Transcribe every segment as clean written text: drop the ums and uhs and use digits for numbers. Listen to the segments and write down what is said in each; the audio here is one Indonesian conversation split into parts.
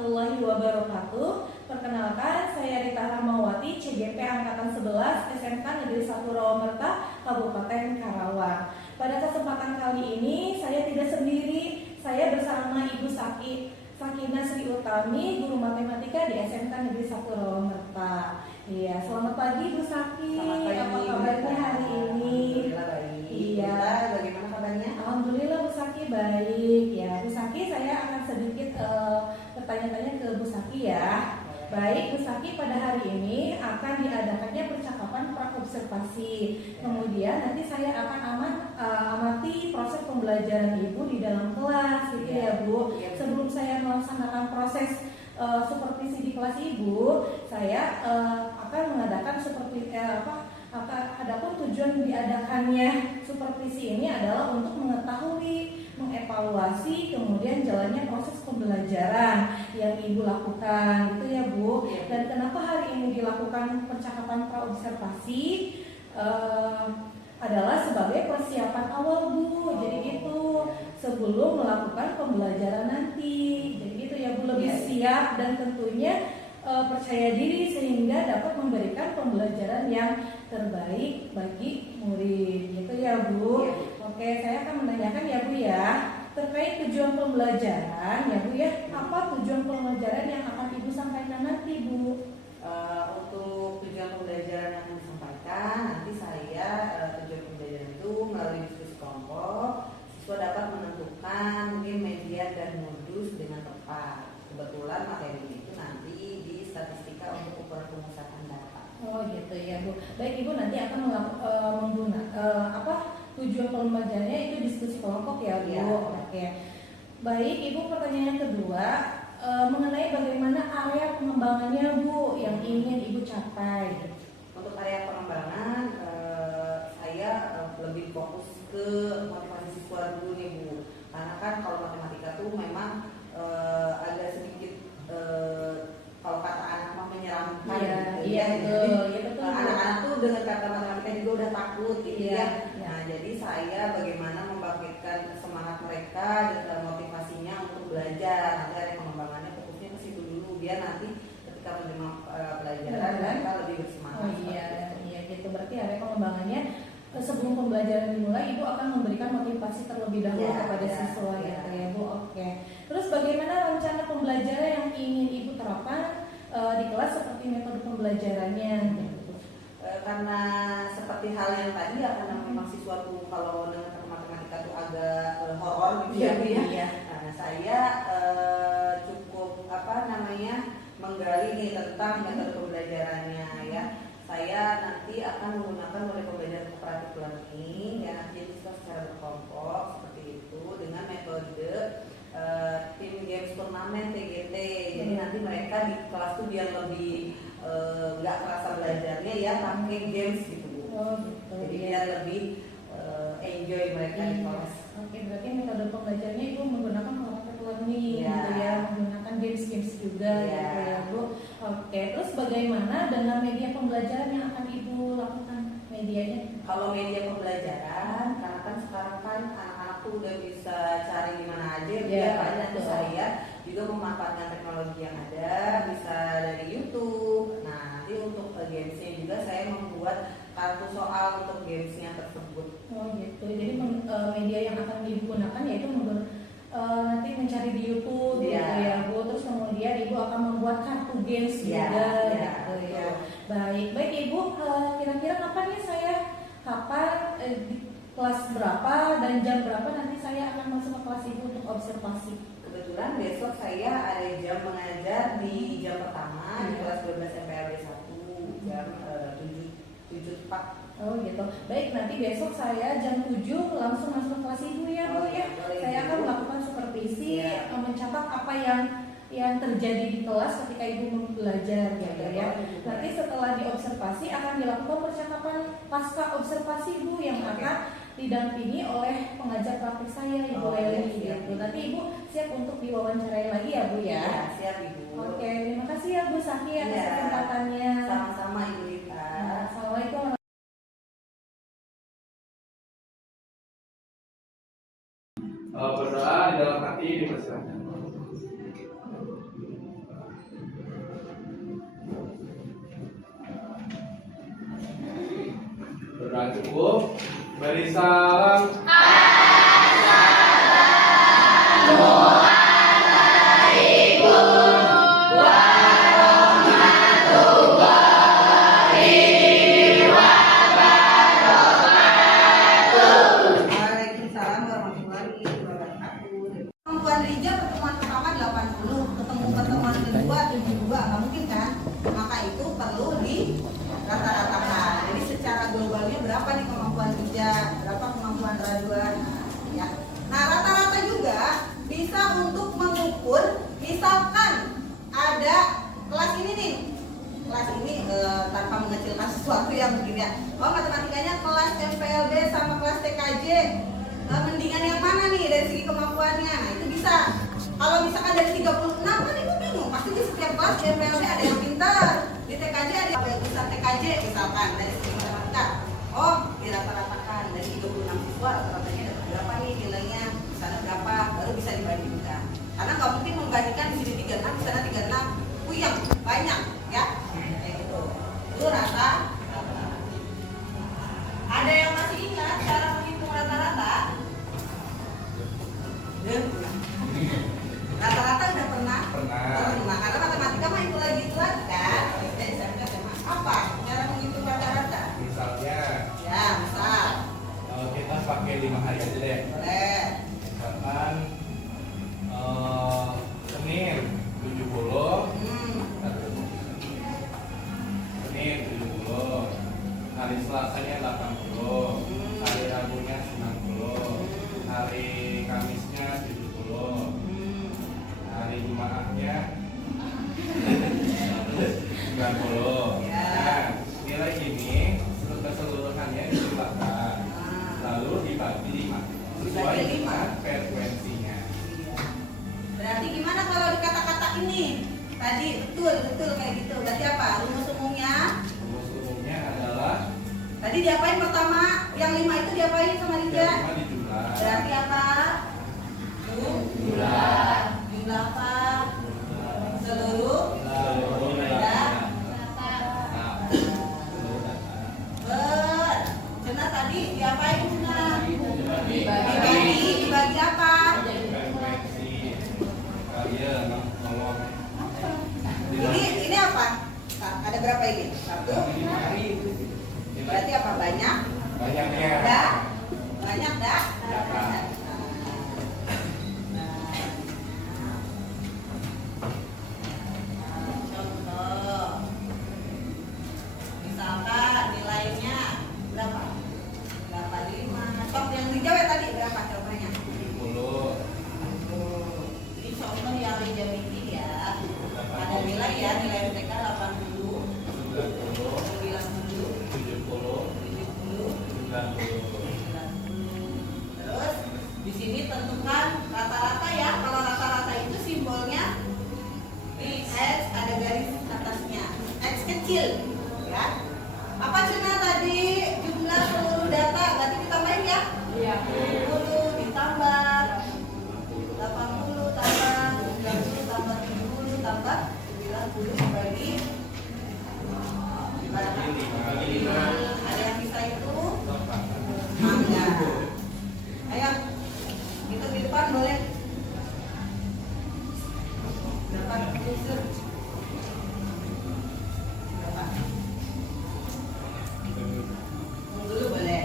warahmatullahi wabarakatuh. Perkenalkan, saya Rita Rahmawati, CGP Angkatan 11, SMK Negeri 1 Rawamerta, Kabupaten Karawang. Pada kesempatan kali ini, saya tidak sendiri, saya bersama Ibu Sakinah Sri Utami, Guru Matematika di SMK Negeri 1 Rawamerta. Iya, selamat pagi Bu Saki. Selamat pagi. Apa kabarnya hari ini? Alhamdulillah baik. Iya. Bagaimana kabarnya? Alhamdulillah Bu Saki baik. Ya, Bu Saki, saya akan sedikit bertanya-tanya ke Bu Saki ya. Baik, Bu Saki, pada hari ini akan diadakannya percakapan praobservasi. Kemudian nanti saya akan amati proses pembelajaran Ibu di dalam kelas, gitu ya Bu. Sebelum saya melaksanakan proses supervisi di kelas Ibu, saya akan mengadakan adapun tujuan diadakannya supervisi ini adalah untuk mengetahui, mengevaluasi, kemudian jalannya proses pembelajaran yang Ibu lakukan, gitu ya Bu. Dan kenapa hari ini dilakukan percakapan praobservasi? Adalah sebagai persiapan awal Bu. Jadi itu sebelum melakukan pembelajaran nanti. Jadi itu ya Bu, lebih siap dan tentunya percaya diri sehingga dapat memberikan pembelajaran yang terbaik bagi murid, gitu ya Bu. Oke, saya akan menanyakan ya Bu ya, terkait tujuan pembelajaran ya Bu ya. Apa tujuan pembelajaran yang akan Ibu sampaikan nanti Bu? Untuk tujuan pembelajaran yang akan disampaikan nanti saya, tujuan pembelajaran itu melalui diskusi kelompok, siswa dapat menentukan mungkin media dan modus dengan tepat. Kebetulan materi itu nanti di statistika untuk ukuran pemusatan data. Oh gitu ya Bu. Baik, Ibu nanti akan menggunakan tujuan pembelajarannya itu diskusi kelompok ya Bu. Ya. Oke. Baik Ibu, pertanyaan yang kedua mengenai bagaimana area pengembangannya Bu yang ingin Ibu capai. Untuk area pengembangan saya lebih fokus ke motivasi siswa dulu nih Bu. Karena kan kalau matematika tuh memang agak sedikit kalau kata anak mah menyeramkan gitu ya. Betul. Anak-anak tuh dengan kata matematika juga udah takut gitu ya. Ya. Nah, jadi saya bagaimana membangkitkan semangat mereka dan motivasinya untuk belajar. Nanti ada pengembangannya fokusnya ke situ dulu biar nanti ketika menerima pelajaran mereka lebih bersemangat. Oh iya gitu. Berarti area pengembangannya sebelum pembelajaran dimulai, Ibu akan memberikan motivasi terlebih dahulu kepada siswa gitu ya Bu. Oke. Terus bagaimana rencana pembelajaran yang ingin Ibu terapkan di kelas seperti metode pembelajarannya gitu? Karena seperti hal yang tadi ya, karena memang siswa tuh kalau dengan matematika tuh agak horor gitu ya. Nah, saya cukup menggali nih tentang metode pembelajarannya ya. Saya nanti akan menggunakan model pembelajaran cooperative learning ya, jadi secara berkelompok seperti itu dengan metode tim games turnamen TGT. Jadi nanti mereka di kelas tuh biar lebih nggak terasa belajarnya ya pakai games gitu Bu. Oh gitu. Jadi biar lebih enjoy mereka di kelas. Oke, berarti metode pembelajarannya Ibu menggunakan cooperative learning gitu ya, menggunakan games juga gitu ya Bu. Oke, terus bagaimana dengan media pembelajaran yang akan Ibu lakukan medianya? Kalau media pembelajaran, karena kan sekarang kan anak-anak tuh udah bisa cari di mana aja ya, dan saya juga memanfaatkan teknologi yang ada, bisa dari YouTube. Nah, nanti untuk gamesnya juga saya membuat kartu soal untuk gamesnya tersebut. Oh gitu. Jadi media yang akan digunakan yaitu nanti mencari di YouTube gitu ya Bu. Terus kemudian Ibu akan membuat kartu games juga gitu ya. Baik Ibu, kira-kira kapan di kelas berapa dan jam berapa nanti saya akan masuk ke kelas Ibu untuk observasi? Kebetulan besok saya ada jam mengajar di jam pertama di kelas 12 MPLB 1 jam 7 tepat. Oh gitu. Baik, nanti besok saya jam 7 langsung masuk ke kelas Ibu ya Bu ya. Saya akan melakukan supervisi, mencatat apa yang terjadi di kelas ketika Ibu belajar gitu ya. Nanti setelah diobservasi akan dilakukan percakapan pasca observasi Bu yang akan didampingi oleh pengajar praktik saya Ibu Leli gitu. Nanti Ibu siap untuk diwawancarai lagi ya Bu ya. Siap Ibu. Oke, terima kasih ya Bu Saki atas kesempatannya. Sama-sama Ibu Rita. Assalamualaikum. Berdoa di dalam hati dipersilakan. cukup. Beri salam. Waalaikumsalam warahmatullahi wabarakatuh. Kemampuan Rija pertemuan pertama 80, ketemu pertemuan kedua 72, nggak mungkin kan? Maka itu perlu di rata-ratakan. Jadi secara globalnya berapa nih kemampuan Rija, berapa kemampuan Radwan, ya. Nah rata-rata juga bisa untuk mengukur, misalkan ada kelas ini nih, kelas ini tanpa mengecilkan sesuatu yang begini ya. Oh matematikanya kelas MPLB sama kelas TKJ, mendingan yang mana nih dari segi kemampuannya? Nah itu bisa. Kalau misalkan dari 36 kan ibu bingung, pasti di setiap kelas di MPLB ada yang pintar, di TKJ ada yang bisa TKJ misalkan dari segi matematika. Oh di rata-ratakan dari 36 siswa rata-ratanya dapat berapa nih nilainya, di sana berapa, baru bisa dibandingkan. Karena nggak mungkin membandingkan di sini 36, di sana 36, puyeng banyak ya. Kayak gitu. Itu rata. Ada yang masih ingat cara menghitung rata-rata? Rata-rata udah pernah? Pernah. Karena matematika mah itu lagi kan? SD, SMP, SMA. Apa cara menghitung rata-rata? Misalnya Ya, misal. kita pakai 5 hari aja deh. Boleh. Misalkan Senin 70, Senin 70, hari Selasanya 80, hari Rabunya 90, hari Kamisnya 70, hari Jumatnya 90. Ya. Nah, nilai ini keseluruhannya disilakan, lalu dibagi 5 sesuai Dibagi 5. dengan frekuensinya. Iya. Berarti gimana kalau di kata-kata ini? Tadi betul kayak gitu. Berarti apa? Rumus umumnya? Rumus umumnya adalah Tadi diapain pertama? Yang 5 itu diapain sama Rija? yang 5 dijumlah. Berarti apa? Jumlah. Jumlah apa? Seluruh Seluruh data. Nah, Cina tadi diapain Cina? dibagi Dibagi apa? frekuensi kalian tolong. Ini apa? Nah, ada berapa ini? 1. Berarti apa? Banyak? Banyaknya. Banyak dah? Data. Contoh. Misalkan nilainya berapa? 85. Contoh yang dijawab tadi berapa contohnya? 70. Ini contoh yang Rija bikin ya. Ada nilai ya, nilai MTK 80, 90, 90, 70, 70, 90. Terus di sini tentukan rata-rata ya. Kalau rata-rata itu simbolnya X, ada garis atasnya. X kecil, ya. Apa Cina tadi jumlah seluruh data? Berarti ditambahin ya? Iya. 70 ditambah 80 tambah 90 tambah 70 tambah 90 dibagi berapa? Ada yang bisa itu? Enggak. Ayo, itu di depan boleh. Berapa? Berapa? Hitung dulu boleh.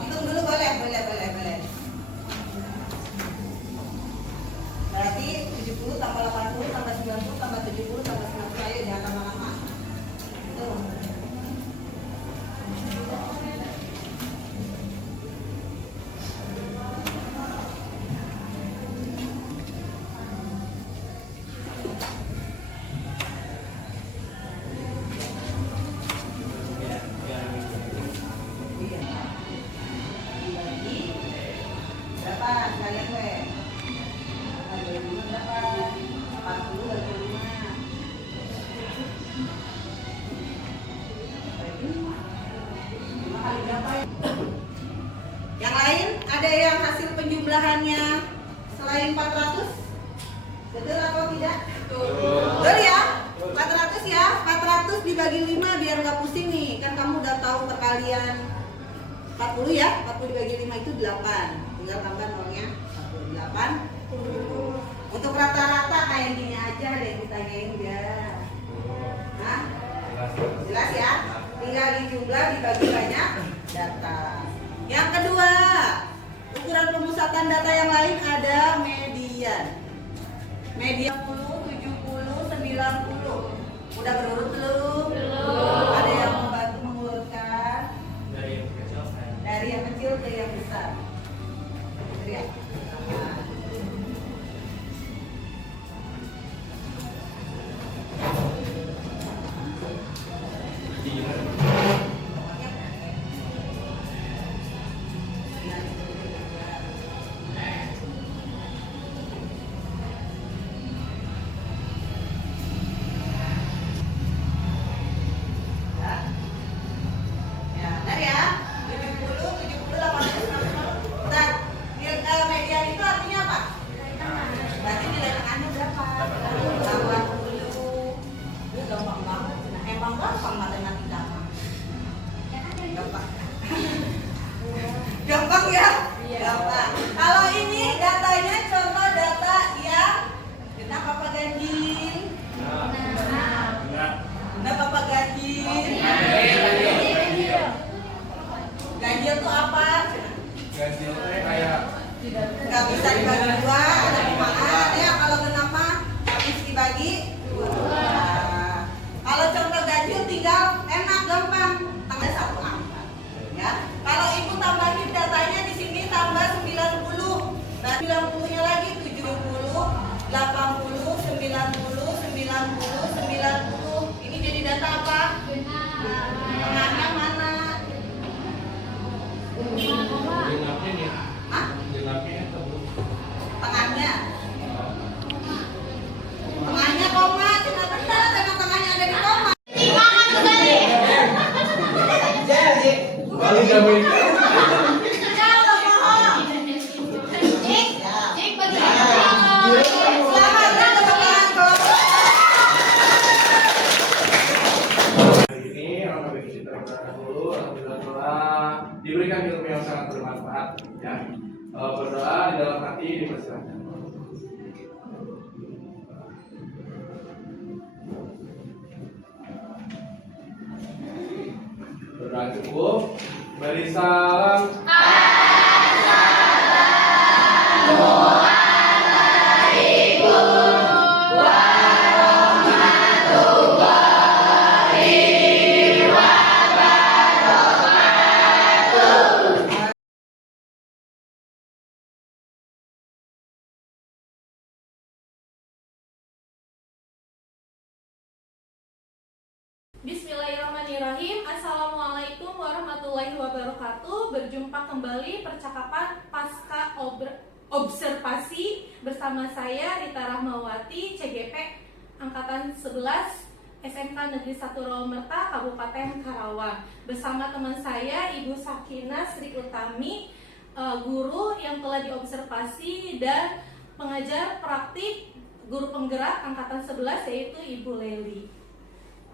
Hitung dulu boleh. Berarti 70 tambah 80 tambah 90 tambah 70 tambah 90. Ayo jangan lama-lama. Hitung. Dibagi berapa sekalian gue? 25 berapa? 40 bagi 5. 5 kali berapa? Yang lain ada yang hasil penjumlahannya selain 400? Betul atau tidak? Betul ya? 400 ya? 400 dibagi 5 biar nggak pusing nih. Kan kamu udah tahu perkalian 40 ya, 40 dibagi 5 itu 8. Tinggal tambah nolnya 48. Untuk rata-rata kayak gini aja deh ditanyain dia. Hah? Jelas ya? Tinggal dijumlah dibagi banyak data. Yang kedua, ukuran pemusatan data yang lain ada median. Median 10, 70, 90. Udah berurut belum? Belum. Ada yang membantu mengurutkan? Dari yang kecil ke yang besar. Lihat. Gampang ya? Iya. Gampang. Kalau ini datanya contoh data yang genap apa ganjil? Genap apa ganjil? Ganjil itu apa? Ganjil kayak Nggak bisa dibagi dua, ada perumahan ya. Kalau genap mah habis dibagi dua. Kalau contoh ganjil tinggal enak gampang, tambah satu angka. Ya. Kalau ibu tambahin datanya di sini tambah 90. Nah, 90-nya lagi 70, 80, 90, 90. Ini jadi data apa? Tengahnya mana? genapnya nih. Hah? Genapnya itu belum. Tengahnya. Tengahnya koma, cuma benar tengah-tengahnya ada di koma. Paling gak baik. Selamat ya teman-teman. Ini orang bagi kita dulu, alhamdulillah telah diberikan ilmu yang sangat bermanfaat. Ya, berdoa di dalam hati dipersilakan. Berdoa cukup. Beri salam. Bismillahirrahmanirrahim. Assalamualaikum warahmatullahi wabarakatuh. Berjumpa kembali percakapan pasca observasi bersama saya Rita Rahmawati, CGP Angkatan 11 SMK Negeri 1 Rawamerta, Kabupaten Karawang. Bersama teman saya Ibu Sakinah Sri Utami, guru yang telah diobservasi dan pengajar praktik guru penggerak Angkatan 11 yaitu Ibu Leli.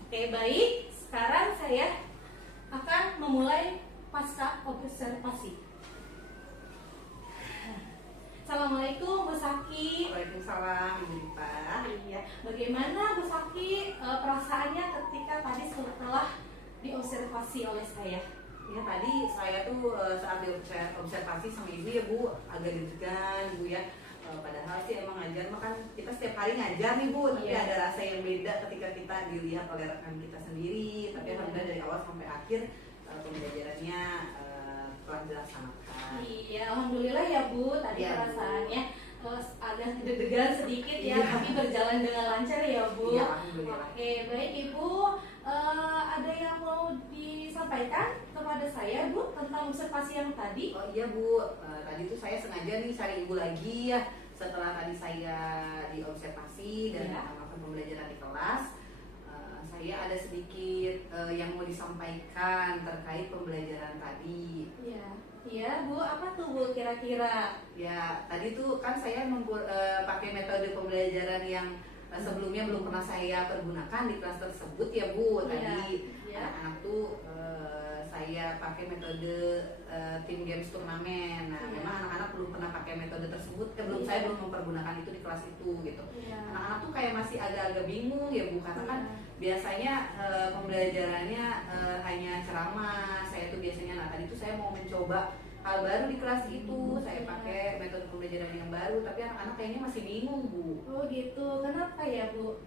Oke, baik. Sekarang saya akan memulai pasca observasi. Assalamualaikum Bu Saki. Waalaikumsalam, Ibu Rita. Iya. Bagaimana Bu Saki perasaannya ketika tadi setelah diobservasi oleh saya? Ya tadi saya tuh saat diobservasi sama ibu ya Bu agak deg-degan Bu ya. Padahal sih emang ngajar mah kan kita setiap hari ngajar nih Bu, tapi Iya. ada rasa yang beda ketika kita dilihat oleh rekan kita sendiri. Tapi alhamdulillah dari awal sampai akhir pembelajarannya telah dilaksanakan. Iya, alhamdulillah ya Bu. Tadi Iya, Bu. perasaannya agak deg-degan sedikit ya, Iya. tapi berjalan dengan lancar ya Bu. Iya, alhamdulillah. Oke, baik Ibu. Ada yang mau disampaikan kepada saya Bu tentang observasi yang tadi? Oh iya Bu, tadi tuh saya sengaja nih cari ibu lagi ya. Setelah tadi saya diobservasi dan Iya. melakukan pembelajaran di kelas, saya ada sedikit yang mau disampaikan terkait pembelajaran tadi. Iya. Iya Bu, apa tuh Bu kira-kira? Ya tadi tuh kan saya pakai metode pembelajaran yang sebelumnya belum pernah saya pergunakan di kelas tersebut ya Bu. Iya, Tadi iya. anak-anak tuh saya pakai metode team games turnamen. Nah, memang anak-anak belum pernah pakai metode tersebut, saya belum mempergunakan itu di kelas itu gitu. Anak-anak tuh kayak masih agak-agak bingung ya Bu, karena kan biasanya pembelajarannya hanya ceramah. Saya tuh biasanya, nah tadi tuh saya mau mencoba hal baru di kelas itu, saya pakai metode pembelajaran yang baru, tapi anak-anak kayaknya masih bingung Bu. Oh gitu, kenapa ya Bu?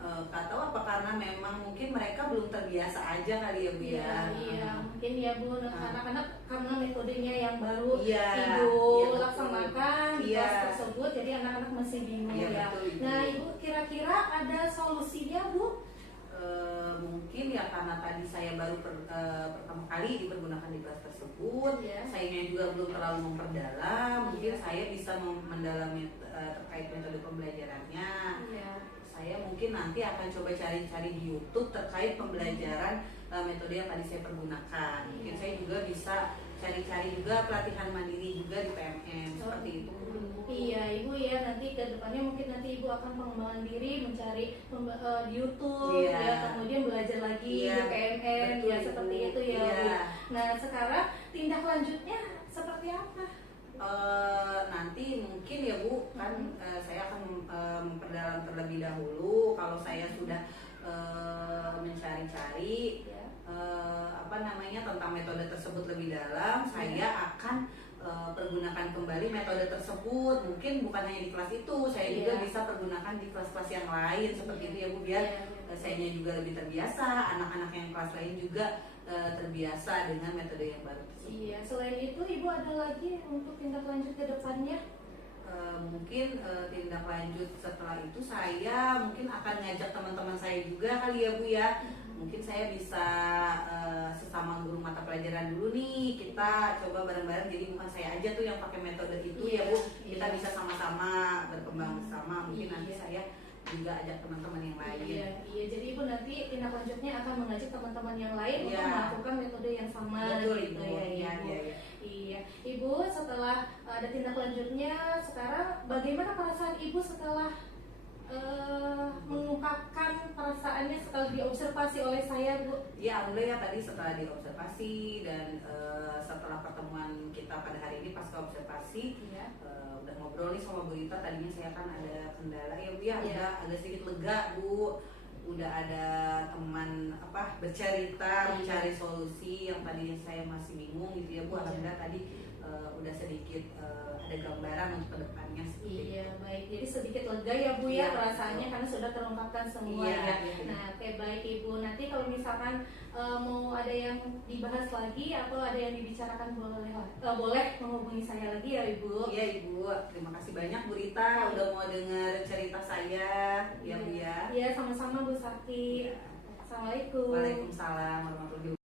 Gak tahu apa karena memang mungkin mereka belum terbiasa aja kali ya Bu ya. Iya, mungkin ya Bu, anak-anak karena metodenya yang baru Iya, Ibu iya, laksanakan di iya. kelas tersebut, jadi anak-anak masih bingung Iya, ya. betul, Ibu. Nah Ibu kira-kira ada solusinya Bu? Mungkin ya karena tadi saya baru pertama kali dipergunakan di kelas tersebut, sayanya juga belum terlalu memperdalam, mungkin saya bisa mendalami terkait metode pembelajarannya. Saya mungkin nanti akan coba cari-cari di YouTube terkait pembelajaran metode yang tadi saya pergunakan. Mungkin saya juga bisa cari-cari juga pelatihan mandiri juga di PMM seperti itu. Iya Ibu ya, nanti ke depannya mungkin nanti Ibu akan pengembangan diri mencari di YouTube ya, kemudian belajar lagi di PMM ya, seperti itu ya Bu. Nah sekarang tindak lanjutnya seperti apa? Nanti mungkin ya Bu, kan saya akan memperdalam terlebih dahulu. Kalau saya sudah mencari-cari tentang metode tersebut lebih dalam, saya akan pergunakan kembali metode tersebut. Mungkin bukan hanya di kelas itu, saya juga bisa pergunakan di kelas-kelas yang lain seperti itu ya Bu, biar sayanya juga lebih terbiasa, anak-anak yang kelas lain juga terbiasa dengan metode yang baru tersebut. Iya, selain itu Ibu ada lagi untuk tindak lanjut ke depannya? Mungkin tindak lanjut setelah itu saya mungkin akan ngajak teman-teman saya juga kali ya Bu ya. Mungkin saya bisa sesama guru mata pelajaran dulu nih, kita coba bareng-bareng, jadi bukan saya aja tuh yang pakai metode itu ya Bu. Kita bisa sama-sama berkembang bersama. Mungkin nanti saya juga ajak teman-teman yang lain. Iya, jadi Ibu nanti tindak lanjutnya akan mengajak teman-teman yang lain untuk melakukan metode yang sama. Betul, gitu Ibu. ya Ibu. Iya, Ibu setelah ada tindak lanjutnya, sekarang bagaimana perasaan Ibu setelah mengungkapkan perasaannya setelah diobservasi oleh saya Bu? Ya alhamdulillah tadi setelah diobservasi dan setelah pertemuan kita pada hari ini pasca observasi, udah ngobrol nih sama Bu Rita. Tadinya saya kan ada kendala ya Bu ya, udah agak sedikit lega Bu, udah ada teman bercerita mencari solusi yang tadinya saya masih bingung gitu ya Bu. Alhamdulillah tadi udah sedikit ada gambaran untuk kedepannya. Iya baik, jadi sedikit lega ya Bu ya perasaannya karena sudah terungkapkan semua ya. Nah oke baik Ibu, nanti kalau misalkan mau ada yang dibahas lagi atau ada yang dibicarakan boleh menghubungi saya lagi ya Ibu. Iya Ibu, terima kasih banyak Bu Rita udah mau dengar cerita saya ya Bu ya. Iya sama-sama Bu Sakti. Assalamualaikum. Waalaikumsalam warahmatullahi wabarakatuh.